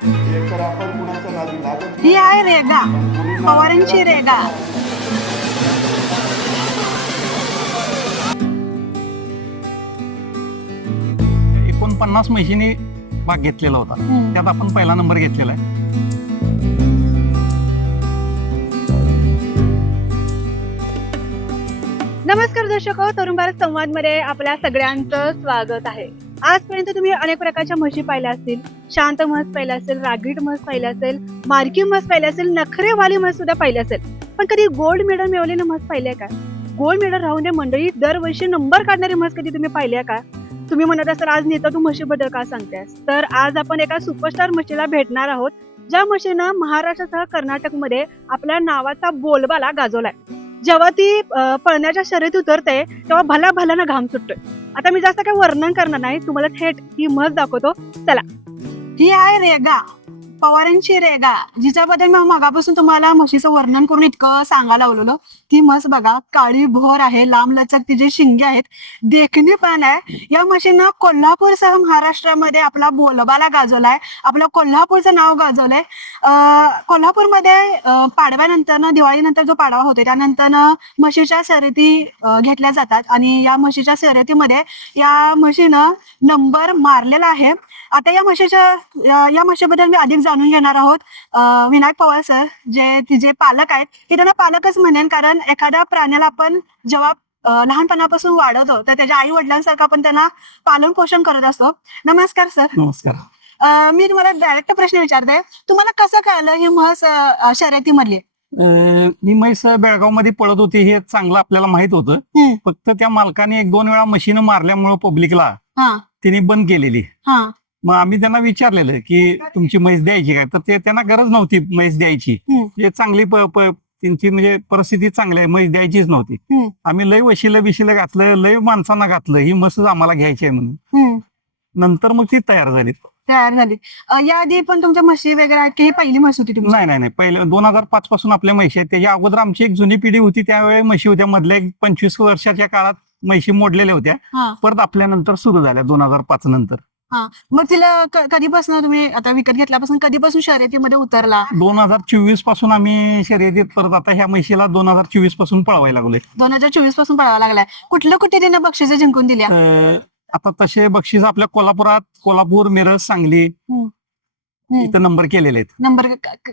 एकतर आपण कुणाच्या नादी लागत ही आहे रेगा, पवारांची रेगा. 49 म्हशींनी भाग घेतलेला होता. त्यात आपण पहिला नंबर घेतलेला आहे. नमस्कार दर्शक, तरुण भारत संवाद मध्ये आपल्या सगळ्यांचं स्वागत आहे. आजपर्यंत तुम्ही अनेक प्रकारच्या म्हशी पाहिल्या असतील. शांत म्हस पाहिल्या असेल, रागीट म्हस पाहिल्या असेल, मार्की म्हस पाहिल्या असेल, नखरेवाली म्हस सुद्धा पाहिली असेल. पण कधी गोल्ड मेडल मिळवलेली म्हस पाहिली का? गोल्ड मेडल राहून दे मंडळी, दरवर्षी नंबर काढणारी म्हस कधी तुम्ही पाहिली का? तुम्ही म्हणत असाल आज नेता तू म्हशीबद्दल का सांगतेस, तर आज आपण एका सुपरस्टार म्हशीला भेटणार आहोत, ज्या म्हशीनं महाराष्ट्रासह कर्नाटकमध्ये आपल्या नावाचा बोलबाला गाजवलाय. जेव्हा ती पळण्याच्या शर्यत उतरते तेव्हा भला भल्यानं घाम सुटतोय. आता मी जास्त काही वर्णन करणार नाही, तुम्हाला थेट ही म्हस दाखवतो. चला, ही आहे रेगा, पवारांची रेगा, जिच्याबद्दल मी मगापासून तुम्हाला म्हशीचं वर्णन करून इतकं सांगायला लावलेलं. ती म्हस बघा, काळी भोर आहे, लांब लचक तिचे शिंगे आहेत, देखणी पण आहे. या म्हशीनं कोल्हापूरसह महाराष्ट्रामध्ये आपला बोलबाला गाजवलाय, आपलं कोल्हापूरचं नाव गाजवलंय. कोल्हापूरमध्ये पाडव्यानंतर, दिवाळीनंतर जो पाडवा होतो त्यानंतर म्हशीच्या शर्यती घेतल्या जातात आणि या म्हशीच्या शर्यतीमध्ये या म्हशीनं नंबर मारलेला आहे. आता या म्हशीबद्दल मी अधिक जाणून घेणार आहोत. विनायक पवार सर, जे तिचे पालक आहेत, ते त्यांना पालकच म्हणेन, कारण एखाद्या प्राण्याला आपण जेव्हा लहानपणापासून वाढवतो तर त्याच्या आई वडिलांसारखं आपण त्यांना पालन पोषण करत असतो. नमस्कार सर. नमस्कार. मी तुम्हाला डायरेक्ट प्रश्न विचारते, तुम्हाला कसं कळलं ही म्हस शर्यतीमधली? ही म्हैस बेळगाव मध्ये पळत होती हे चांगलं आपल्याला माहित होतं. फक्त त्या मालकाने 1-2 वेळा म्हशीनं मारल्यामुळे पब्लिकला तिने बंद केलेली. मग आम्ही त्यांना विचारलेलं की तुमची म्हैस द्यायची काय, तर ते त्यांना गरज नव्हती म्हैस द्यायची. हे चांगली त्यांची म्हणजे परिस्थिती चांगली आहे, म्हैस द्यायचीच नव्हती. आम्ही लय वशिलं बिशीला घातलं, लय माणसांना घातलं ही म्हसच आम्हाला घ्यायची आहे म्हणून. नंतर मग ती तयार झाली. याआधी पण तुमच्या म्हशी वगैरे आहेत की ही पहिली म्हस होती तुमची? नाही, पहिले 2005 पासून आपल्या म्हशी आहेत. त्याच्या अगोदर आमची एक जुनी पिढी होती, त्यावेळी म्हशी होत्या. मधल्या 25 वर्षाच्या काळात म्हशी मोडलेल्या होत्या, परत आपल्यानंतर सुरू झाल्या 2005 नंतर. मग तिला कधीपासून तुम्ही आता विकत घेतल्यापासून कधीपासून शर्यतीमध्ये उतरला? 2024 पासून आम्ही शर्यतीत, परत आता ह्या म्हशीला 2024 पासून पळवायला लागलोय. 2024 पासून पळावा लागलाय. कुठे तिने बक्षिसे जिंकून दिल्या? आता तसे बक्षीस आपल्या कोल्हापुरात, कोल्हापूर, मिरज, सांगली इथं नंबर केलेले आहेत. नंबर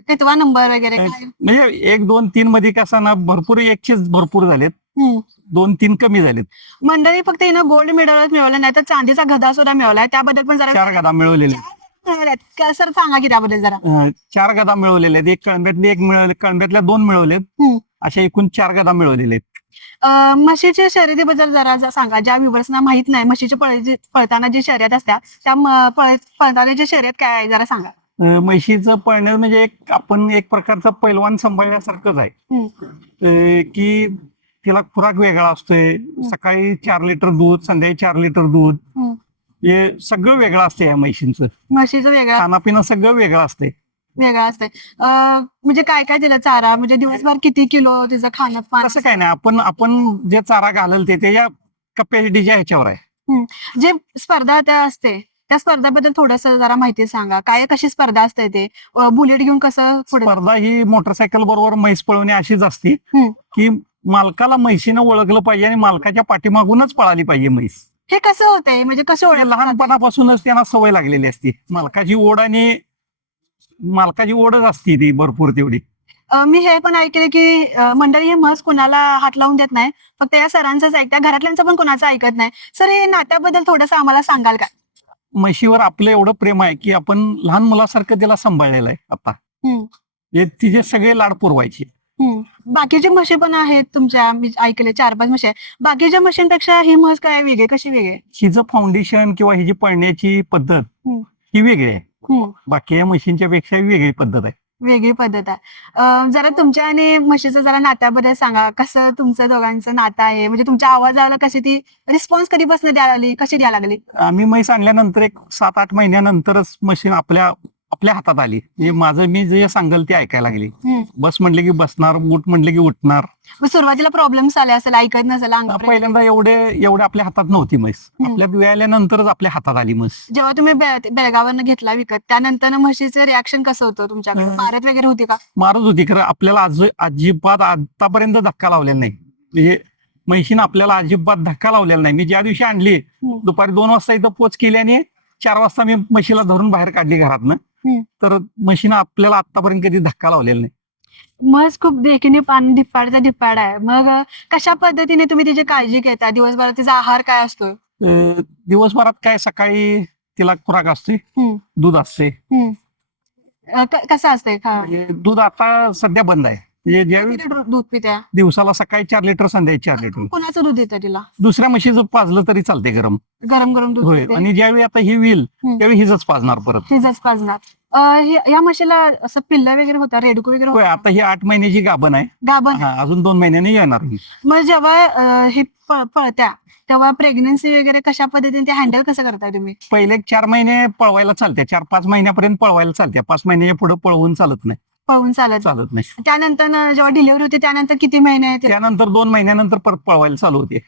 कितवा नंबर वगैरे म्हणजे 1, 2, 3 मध्ये कसं ना भरपूर, 1चे भरपूर झालेत, 2, 3 कमी झालेत. मंडळी फक्त हिनं गोल्ड मेडलच मिळवलं नाही तर चांदीचा गदा सुद्धा मिळवलाय. त्याबद्दल पण जरा 4 गदा मिळवलेले सर सांगा की त्याबद्दल जरा. 4 गदा मिळवलेले आहेत. एक कळंब्यातले 1 मिळवले, कळंब्यातल्या 2 मिळवलेत, अशा एकूण 4 गदा मिळवलेले आहेत. म्हशीच्या शर्यतीबद्दल जरा सांगा, ज्या व्ह्यूअर्सना माहित नाही म्हशीची पळताना जी शर्यत असतात त्या पळताना जी शर्यत काय आहे जरा सांगा. म्हशीचं पळणे म्हणजे आपण एक प्रकारचं पैलवान सांभाळल्यासारखंच आहे की तिला खुराक वेगळा असतोय. सकाळी 4 लिटर दूध, संध्याकाळी 4 लिटर दूध, हे सगळं वेगळं असतं. या म्हशीचं वेगळं खानापिनं सगळं वेगळं असतंय. म्हणजे काय काय तिला चारा, म्हणजे दिवसभर किती किलो तिचं खाणं पाणी? असं काय नाही, आपण जे चारा घालल ते त्याच्या कपॅसिटीच्या ह्याच्यावर आहे. जे स्पर्धा त्या असते त्या स्पर्धाबद्दल थोडस जरा माहिती सांगा. काय कशी स्पर्धा असते ते, बुलेट घेऊन कसं? स्पर्धा ही मोटरसायकल बरोबर म्हैस पळवणे अशीच असती की मालकाला म्हैशीनं ओळखलं पाहिजे आणि मालकाच्या पाठीमागूनच पळाली पाहिजे म्हैस. हे कसं होतंय, म्हणजे कसं ओळख? लहानपणापासूनच त्यांना सवय लागलेली असती. मालकाची ओढ आणि मालकाची ओढच असती ती भरपूर तेवढी. मी हे पण ऐकले की मंडळी हे म्हस कोणाला हात लावून देत नाही, फक्त या सरांचंच ऐकतात, घरातल्यांचं पण कोणाचं ऐकत नाही. सर, हे नात्याबद्दल थोडंसं आम्हाला सांगाल का? म्हशीवर आपलं एवढं प्रेम आहे की आपण लहान मुलासारखं त्याला सांभाळलेलं आहे. आता तिचे सगळे लाड पुरवायचे. बाकीचे म्हशी पण आहेत तुमच्या, मी ऐकले 4-5 म्हशी आहेत. बाकीच्या म्हशींपेक्षा ही म्हस काय वेगळी, कशी वेगळी? हिचं फाउंडेशन किंवा हिची पळण्याची पद्धत ही वेगळी आहे. बाकी म्हशींच्या पेक्षा वेगळी पद्धत आहे. वेगळी पद्धत आहे. जरा तुमच्या आणि म्हशीचं जरा नात्याबद्दल सांगा, कसं तुमचं दोघांचं नातं आहे, म्हणजे तुमच्या आवाजाला कशी ती रिस्पॉन्स कधीपासून द्यायला लागली, कशी द्यायला लागली? आम्ही म्हैस आणल्यानंतर एक 7-8 महिन्यानंतरच मशीन आपल्या आपल्या हातात आली. म्हणजे माझं मी जे सांगेल ते ऐकायला लागली. बस म्हटले की बसणार, उठ म्हटले की उठणार. मग सुरुवातीला प्रॉब्लेम्स आले असेल, ऐकत नसेल अंगावर. पहिल्यांदा एवढे आपल्या हातात नव्हती म्हैस. आपल्या वेळाल्यानंतरच आपल्या हातात आली म्हैस. जेव्हा तुम्ही बेळगावरनं घेतला विकत, त्यानंतर म्हशीचं रिॲक्शन कसं होतं तुमच्याकडे? मारत वगैरे होती का? मारत होती, खरं आपल्याला अजिबात आतापर्यंत धक्का लावलेला नाही. म्हणजे म्हैशीनं आपल्याला अजिबात धक्का लावलेला नाही. मी ज्या दिवशी आणली दुपारी 2 वाजता इथं पोच केली आणि 4 वाजता मी म्हशीला धरून बाहेर काढली घरातनं. तर म्हशीनं आपल्याला आतापर्यंत कधी धक्का लावलेला नाही. म्हस खूप देखीने पान धिप्पाडचा धिप्पाड आहे. मग कशा पद्धतीने तुम्ही तिची काळजी घेता? दिवसभरात तिचा आहार काय असतो? दिवसभरात काय, सकाळी तिला खुराक असते, दूध असते. कसं असतंय म्हणजे दूध आता सध्या बंद आहे. म्हणजे ज्यावेळी दूध पित्या? दिवसाला सकाळी 4 लिटर, संध्याकाळी 4 लिटर. कुणाचं दूध देतं तिला? दुसऱ्या म्हशीचं पाजलं तरी चालते, गरम गरम दूध होय. देते? आणि ज्यावेळी आता ही होईल त्यावेळी हिजच पाजणार परत. हिजच पाजणार. या म्हशीला असं पिल्ला वगैरे होता, रेडकू वगैरे होय. होता? आता ही 8 महिन्याची गाभण आहे. गाभण? अजून 2 महिन्याने येणार ही. मग जेव्हा हे पळत्या तेव्हा प्रेग्नन्सी वगैरे कशा पद्धतीने ते हँडल कसं करताय तुम्ही? पहिले 4 महिने पळवायला चालते, 4-5 महिन्यापर्यंत पळवायला चालते. 5 महिन्याच्या पुढे पळवून चालत नाही. पळून चालत नाही. त्यानंतर जेव्हा डिलिव्हरी होते त्यानंतर किती महिने त्यानंतर 2 महिन्यानंतर परत पळवायला चालू होते.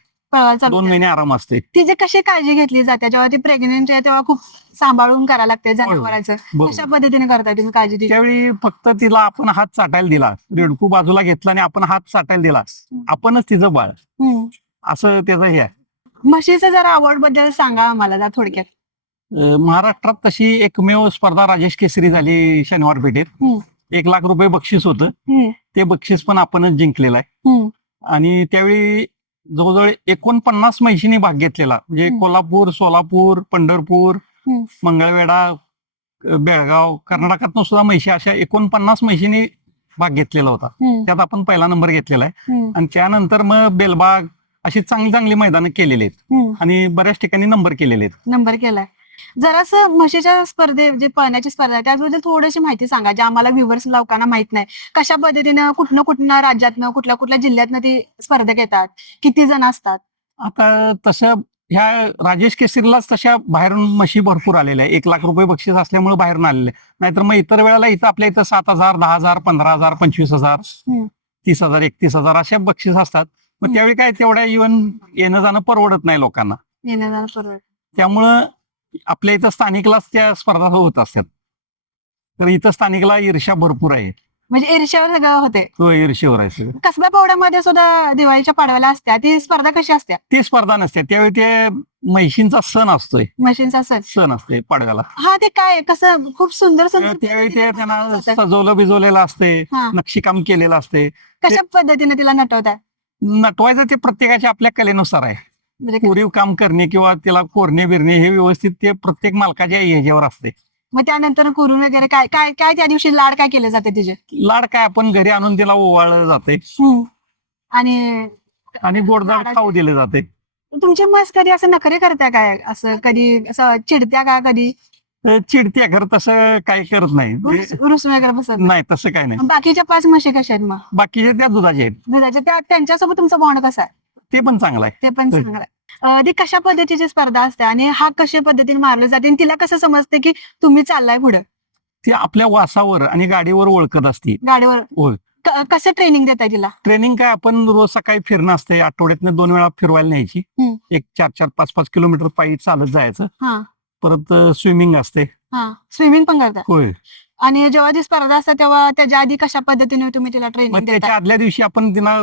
2 महिने आराम असते. तिची कशी काळजी घेतली जाते? जेव्हा ती प्रेग्नेंट आहे तेव्हा खूप सांभाळून करायला लागते जनावरांचं. कशा पद्धतीने करताय तुम्ही काळजी तिची? त्यावेळी फक्त तिला आपण हात चाटायला दिला, रेडकू बाजूला घेतला आणि आपण हात चाटायला दिला, आपणच तिचं बाळ, असं त्याचं हे आहे. म्हशीचं जरा आवड बद्दल सांगा आम्हाला थोडक्यात. महाराष्ट्रात तशी एकमेव स्पर्धा राजेश केसरी झाली शनिवार पेठेत. 1 लाख रुपये बक्षीस होतं. ते बक्षीस पण आपणच जिंकलेलं आहे. आणि त्यावेळी जवळजवळ 49 म्हशींनी भाग घेतलेला. म्हणजे कोल्हापूर, सोलापूर, पंढरपूर, मंगळवेढा, बेळगाव, कर्नाटकातून सुद्धा म्हशी, अशा 49 म्हशींनी भाग घेतलेला होता. त्यात आपण पहिला नंबर घेतलेला आहे. आणि त्यानंतर मग बेलबाग अशी चांगली मैदानं केलेली आहेत आणि बऱ्याच ठिकाणी नंबर केलेले आहेत. नंबर केलाय. जरासं म्हशीच्या स्पर्धे, जे पळण्याची स्पर्धा आहे त्याबद्दल थोडीशी माहिती सांगा, जे आम्हाला व्ह्युअर्स लोकांना माहित नाही. कशा पद्धतीनं कुठल्या राज्यातनं, कुठल्या जिल्ह्यातनं ती स्पर्धेत येतात? किती जण असतात? आता तसं ह्या राजेश केसरीलाच तशा बाहेरून म्हशी भरपूर आलेल्या आहे. 1 लाख रुपये बक्षीस असल्यामुळे बाहेरून आलेले. नाहीतर मग इतर वेळेला इथं आपल्या इथं 7,000, 10,000, 15,000, 25,000, 30,000, 31,000 अशा बक्षीस असतात. मग त्यावेळी काय तेवढ्या येणं जाणं परवडत नाही लोकांना. येणं जाणं परवडत. त्यामुळं आपल्या इथं स्थानिकलाच त्या स्पर्धा होत असतात. तर इथं स्थानिकला ईर्ष्या भरपूर आहे. म्हणजे ईर्ष्यावर सगळं होते? तो ईर्ष्यावर आहे सगळं. कसबा पावड्यामध्ये सुद्धा दिवाळीच्या पाडव्याला असत्या ती स्पर्धा, कशी असते? ती स्पर्धा नसते, त्यावेळी ते म्हशींचा सण असतोय. म्हशींचा सण असते पाडव्याला. हा, ते काय कसं खूप सुंदर त्यावेळी ते त्यांना सजवलं बिजवलेलं असते, नक्षीकाम केलेलं असते. कशा पद्धतीने तिला नटवतात? नटवायचं ते प्रत्येकाच्या आपल्या कलेनुसार आहे. कोरीव काम करणे किंवा तिला कोरणे बिरणे हे व्यवस्थित ते प्रत्येक मालकाच्या ह्याच्यावर असते. मग त्यानंतर करून वगैरे काय काय काय त्या दिवशी लाड काय केले जाते तिचे? लाड काय, आपण घरी आणून तिला ओवाळलं जाते आणि गोडदार खाऊ दिले जाते. तुमची म्हस कधी असं नखरे करत्या काय? असं कधी असं चिडत्या का? कधी चिडत्या, खरं तसं काही करत नाही. रुस वगैरे बसत नाही, तसं काय नाही. बाकीच्या 5 म्हशी कशा आहेत? मग बाकीच्या त्या दुधाच्या आहेत. दुधाच्या त्यांच्यासोबत तुमचा बॉन्ड कसा आहे? ते पण चांगलं आहे. ते पण चांगलं आहे. ती कशा पद्धतीची स्पर्धा असते आणि हा कशा पद्धतीने मारले जाते आणि तिला कसं समजते की तुम्ही चाललाय पुढे? ती आपल्या वासावर आणि गाडीवर ओळखत असते. गाडीवर कसं ट्रेनिंग देताय तिला? ट्रेनिंग काय, आपण रोज सकाळी फिरणं असते, आठवड्यातनं 2 वेळा फिरवायला न्यायची. 4-4, 5-5 किलोमीटर पायी चालत जायचं. परत स्विमिंग असते. स्विमिंग पण करता? होय. आणि जेव्हा ती स्पर्धा असते तेव्हा त्याच्या आधी कशा पद्धतीने तुम्ही तिला ट्रेनिंग देता? त्याच्या आदल्या दिवशी आपण तिला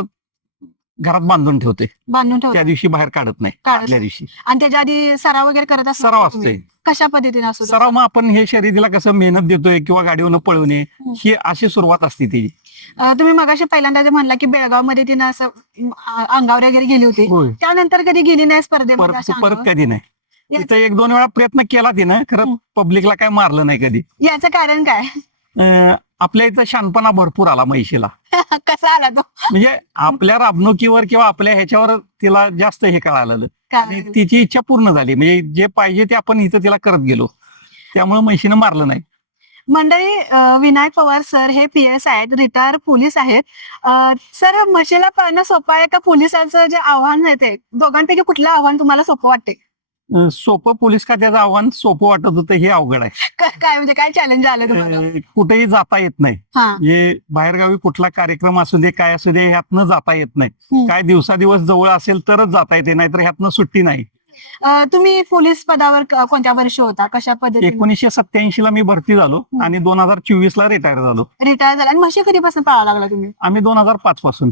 घरात बांधून ठेवते. त्या दिवशी बाहेर काढत नाही. आदल्या दिवशी. आणि त्याच्या आधी सराव वगैरे करत असतो? सराव असते. कशा पद्धतीने असतो सराव? मग आपण हे शर्यतीला कसं मेहनत देतोय किंवा गाडीवरून पळवणे, ही अशी सुरुवात असते ती. तुम्ही मगाशी पहिल्यांदा जे म्हणला की बेळगाव मध्ये तिनं असं अंगावर वगैरे गेली होती, त्यानंतर कधी गेली नाही स्पर्धेमध्ये? परत कधी नाही. तिथं 1-2 वेळा प्रयत्न केला तिनं, खरं पब्लिकला काय मारलं नाही कधी. याचं कारण काय? आपल्या इथं शानपणा भरपूर आला म्हैशीला. कसा आला तो? म्हणजे आपल्या राबणुकीवर किंवा आपल्या ह्याच्यावर तिला जास्त हे कळालं आणि तिची इच्छा पूर्ण झाली. म्हणजे जे पाहिजे ते आपण इथं तिला करत गेलो, त्यामुळे म्हशीनं मारलं नाही. मंडळी, विनायक पवार सर हे PS आहेत, रिटायर पोलीस आहेत. सर, म्हशीला पाळणं सोपं आहे का पोलिसांचं जे आव्हान आहे ते दोघांपैकी कुठलं आव्हान तुम्हाला सोपं वाटते? सोपं पोलीस खात्याचं आव्हान सोपं वाटत होतं, हे अवघड आहे. काय म्हणजे काय चॅलेंज आलं तुम्हाला? कुठेही जाता येत नाही. हा. हे बाहेरगावी कुठला कार्यक्रम असू दे काय असू दे ह्यातनं जाता येत नाही. हम्म. काय दिवसादिवस जवळ असेल तरच जाता येते, नाहीतर ह्यातनं सुट्टी नाही. तुम्ही पोलीस पदावर कोणत्या वर्षी होता, कशा पद्धतीने 1987 ला मी भरती झालो आणि 2024 ला रिटायर झालो. रिटायर झाला? आणि म्हशी कधीपासून पाळायला लागला तुम्ही? आम्ही 2005 पासून.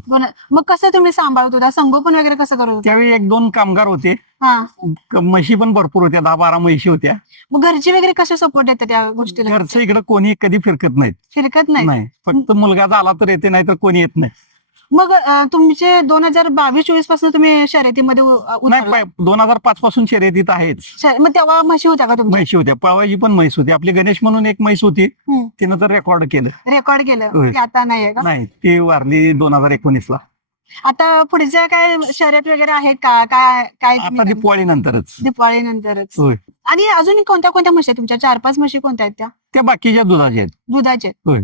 मग कसं तुम्ही सांभाळत होता, संगोपन वगैरे कसं करत होता? त्यावेळी 1-2 कामगार होते. हा. म्हशी पण भरपूर होत्या, 10-12 म्हशी होत्या. मग घरची वगैरे कसे सपोर्ट येते त्या गोष्टीला? घरचं इकडे कोणी कधी फिरकत नाहीत. फिरकत नाही? नाही, फक्त मुलगा झाला तर येते, नाहीतर कोणी येत नाही. मग तुमचे 2022-24 पासून तुम्ही शर्यतीमध्ये नाही, 2005 पासून शर्यतीत आहेच. मग तेव्हा म्हशी होत्या का तुमच्या? म्हशी होत्या, पळवायची पण म्हैस होती. आपली गणेश म्हणून एक म्हैस होती, तिनं तर रेकॉर्ड केलं. रेकॉर्ड केलं? होय. ते आता नाहीये का? नाही, ती वारली 2019 ला. आता पुढच्या काय शर्यत वगैरे आहेत का? काय काय आता दिवाळी नंतरच. दिवाळी नंतरच? होय. आणि अजून कोणत्या कोणत्या म्हशी आहेत तुमच्या? 4-5 म्हशी कोणत्या आहेत त्या? त्या बाकीच्या दुधाच्या आहेत. दुधाचे? होय.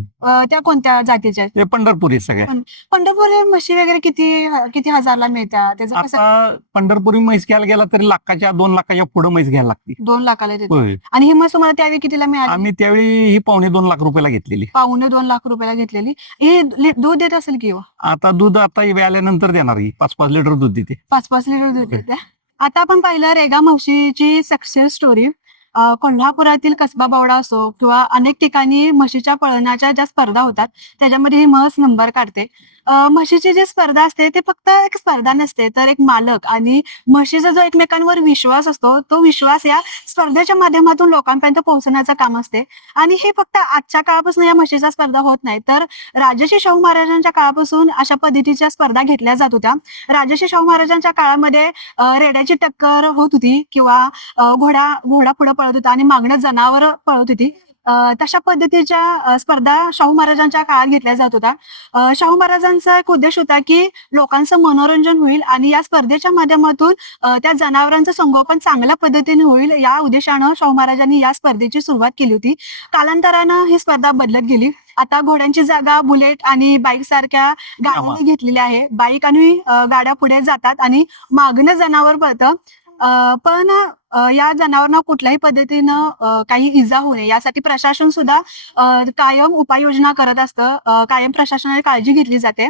त्या कोणत्या जातीच्या आहेत? ते पंढरपुरी सगळ्या. पंढरपुरी म्हशी वगैरे किती हजारला मिळतात? त्याचं कसं? आता पंढरपुरी म्हैस घ्यायला गेला तरी 2 लाखाच्या पुढे म्हैस घ्यायला लागते. 2 लाखाला देतात? होय. आणि ही म्हस तुम्हाला त्यावेळी कितीला मिळाली? आम्ही त्यावेळी ही 2.25 लाख रुपयाला घेतलेली. 2.25 लाख रुपयाला घेतलेली. ही दूध देत असेल की? आता दूध आता आल्यानंतर देणार ही 5-5 लिटर दूध देते. 5-5 लिटर दूध देते. आता आपण पाहिलं रेगा म्हशीची सक्सेस स्टोरी. कोल्हापुरातील कसबा बावडा असो किंवा अनेक ठिकाणी म्हशीच्या पळण्याच्या ज्या स्पर्धा होतात त्याच्यामध्ये ही म्हस नंबर काढते. म्हशीची जी स्पर्धा असते ते फक्त एक स्पर्धा नसते, तर एक मालक आणि म्हशीचा जो एकमेकांवर विश्वास असतो तो विश्वास या स्पर्धेच्या माध्यमातून लोकांपर्यंत पोहोचण्याचं काम असते. आणि हे फक्त आजच्या काळापासून या म्हशीच्या स्पर्धा होत नाही, तर राजर्षी शाहू महाराजांच्या काळापासून अशा पद्धतीच्या स्पर्धा घेतल्या जात होत्या. राजर्षी शाहू महाराजांच्या काळामध्ये रेड्याची टक्कर होत होती किंवा घोडा पुढे पळत होता आणि मागणं जनावर पळत होती. तशा पद्धतीच्या स्पर्धा शाहू महाराजांच्या काळात घेतल्या जात होत्या. शाहू महाराजांचा एक उद्देश होता की लोकांचं मनोरंजन होईल आणि या स्पर्धेच्या माध्यमातून त्या जनावरांचं संगोपन चांगल्या पद्धतीने होईल, या उद्देशानं शाहू महाराजांनी या स्पर्धेची सुरुवात केली होती. कालांतरानं ही स्पर्धा बदलत गेली. आता घोड्यांची जागा बुलेट आणि बाईक सारख्या गाड्यांनी घेतलेली आहे. बाईक आणि गाड्या पुढे जातात आणि मागणं जनावर पळतं. पण या जनावरांना कुठल्याही पद्धतीनं काही इजा होऊ नये यासाठी प्रशासन सुद्धा कायम उपाययोजना करत असतं. कायम प्रशासनाने काळजी घेतली जाते.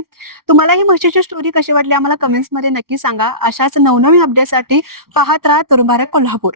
तुम्हाला ही म्हशीची स्टोरी कशी वाटली आम्हाला कमेंट्स मध्ये नक्की सांगा. अशाच नवनवीन अपडेटसाठी पाहत राहा तरुण भारत कोल्हापूर.